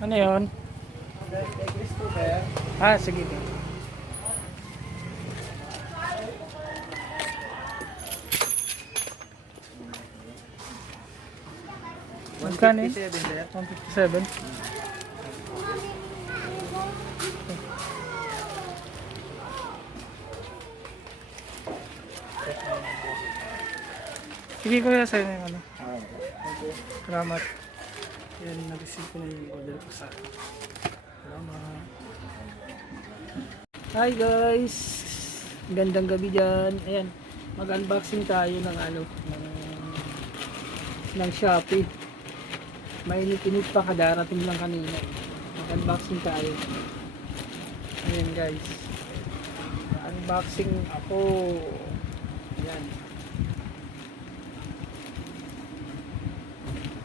Ano yun? Ah, sige. Magkano yun? 157. Sige kuya, sa'yo na yung ano. Salamat. Yan, na-receive ko na yung order ko sa akin. Salamat. Hi guys! Gandang gabi dyan. Ayan, mag-unboxing tayo ng ano, ng Shopee. Mainit-init pa, kadarating lang kanina. Mag-unboxing tayo. Ayan guys. Unboxing ako. Ayan.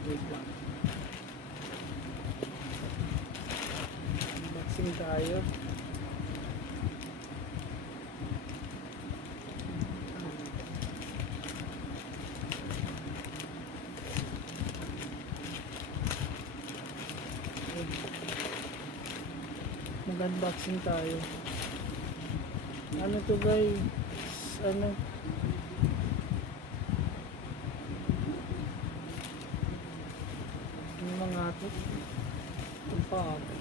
Wait lang. Unboxing tayo. Mag-unboxing tayo. Ano to guys? Ano? Ano mga ito? Ito pa ako.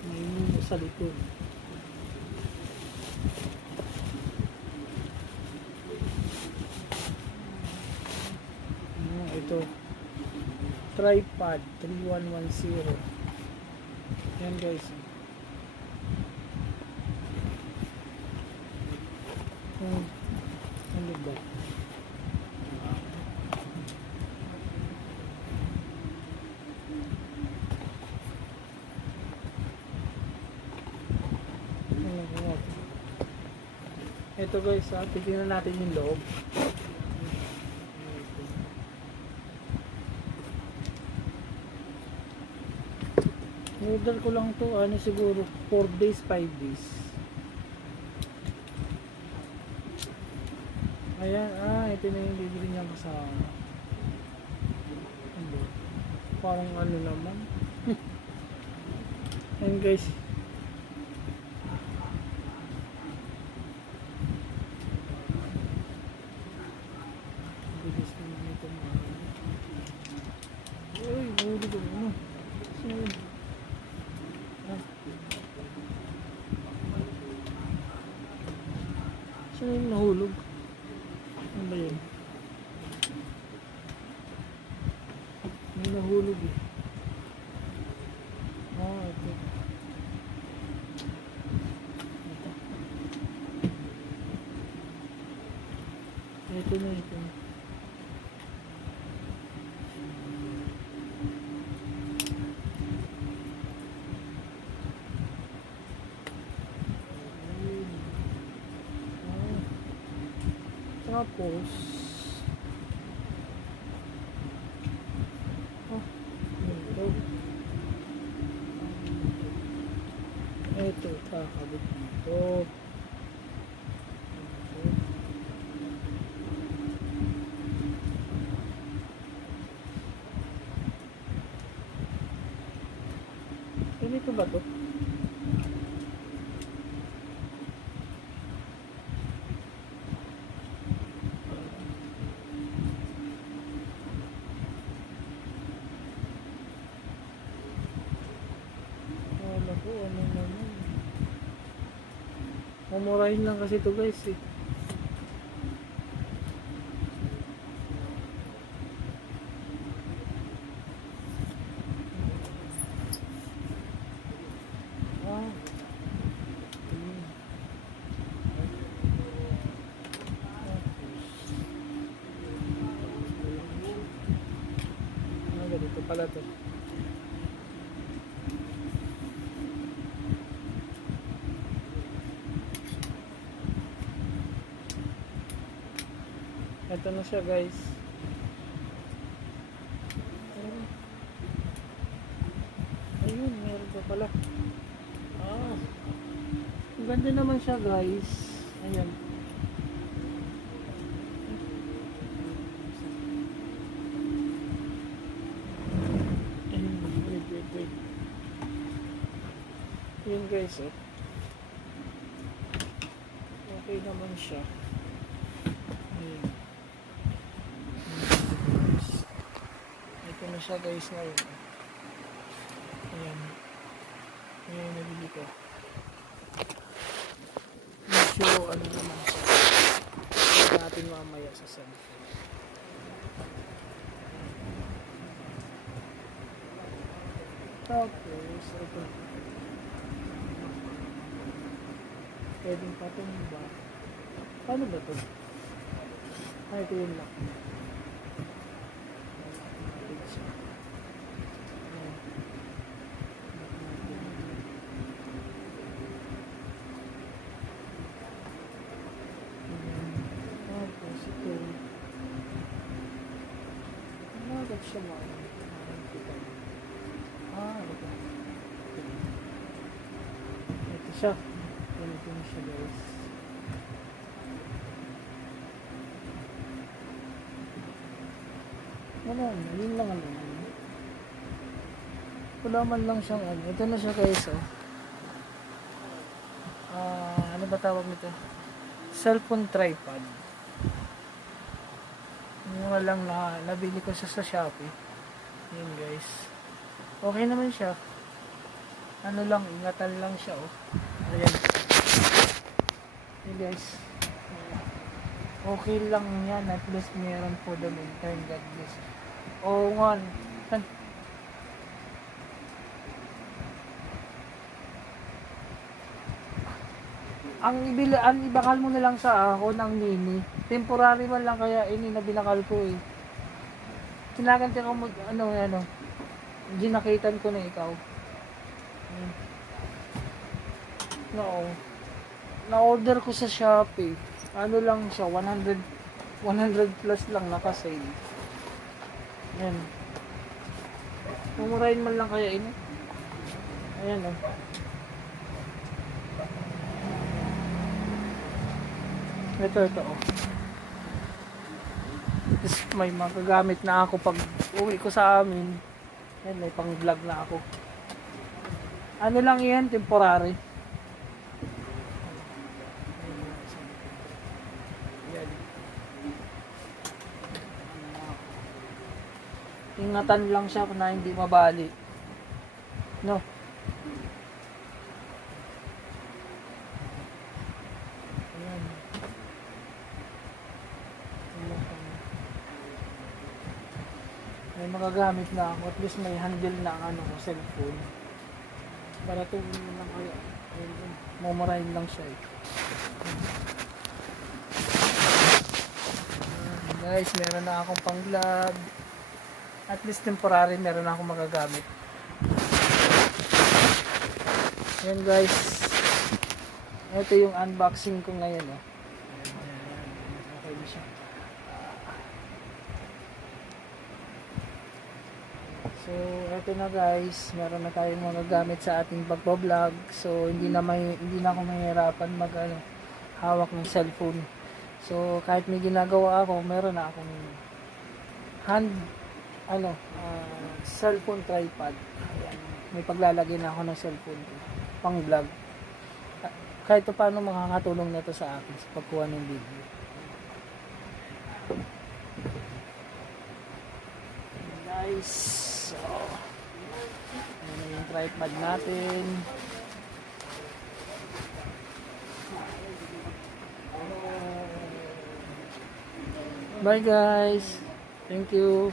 May nuno sa likod. Ito. Tripod 3110. Yan guys. Ano ba? Ito guys, titingnan natin yung loob. Order ko lang to, ano siguro 4 days, 5 days. Ayan, ito na yung bibili niyang kasama. Ano? Parang ano naman. Ayan guys. Bilis naman ito mga. Uy, huli ko ano. Saan yung nahulog? Ano ba yun? May nahulog eh. Ito. Ito na ito. Tapos ito kakabit dito. Ganito ba to? Ano naman. Mamurahin lang kasi ito guys eh. Ganito pala to. Ito na siya guys. Ayun, meron pa pala. Ang ganda naman siya guys. Ayan. Yun guys, oh. Okay naman siya. Ayun. Ito na siya guys ngayon. Ayan. Ayan yung nabili ko. Medyo ano naman siya. Ito natin mamaya sa cellphone. Tapos, ito. Pwedeng patumba. Paano ba ito? Ay, ito yung lock. Natin siya. Ayan. Lock natin. Ayan. Tapos, ito. Agad siya mga. Ito. Ito siya. Ito na siya guys. Wala na. Yun lang ano. Wala man lang siyang ano. Ito na siya guys. Oh. Ano ba tawag nito? Cellphone tripod. Yung lang na nabili ko siya sa Shopee. Yun guys. Okay naman siya. Ano lang, ingatan lang siya oh. Ayan. Hey guys. Okay lang yan. At least meron for the meantime. God bless. Oo nga. Ang ibakal mo na lang sa ako ng mini. Temporary man lang kaya ini na binakal ko eh. Kinaganti ko mo ano. Ginakitan ko na ikaw. No. Na-order ko sa Shopee. Ano lang siya, 100 plus lang naka-sale. Ayan. Mumurahin man lang kaya ini. Ayan oh. Ito oh. Tapos may magagamit na ako pag uwi ko sa amin. Ayan, may pang vlog na ako. Ano lang yan, temporary. Ayan. Ingatan lang siya na hindi mabali. No? Ayan. May magagamit na ako. At least may handle na ang ano ko, cellphone. Para ito lang kaya. Mumurahin lang siya eh. Guys, meron na akong pang vlog. At least temporary meron na akong magagamit. Yan guys. Ito yung unboxing ko ngayon oh. Okay na siya. So, eto na guys, meron na tayong mga gamit sa ating pagbo-vlog. So, hindi na ako mahirapan hawak ng cellphone. So, kahit may ginagawa ako, meron na akong cellphone tripod. Ayan. May paglalagay na ako ng cellphone pang vlog. Kahit paano makakatulong na to sa akin sa pagkuha ng video. Guys, so, ano yung tripod natin. Bye guys. Thank you.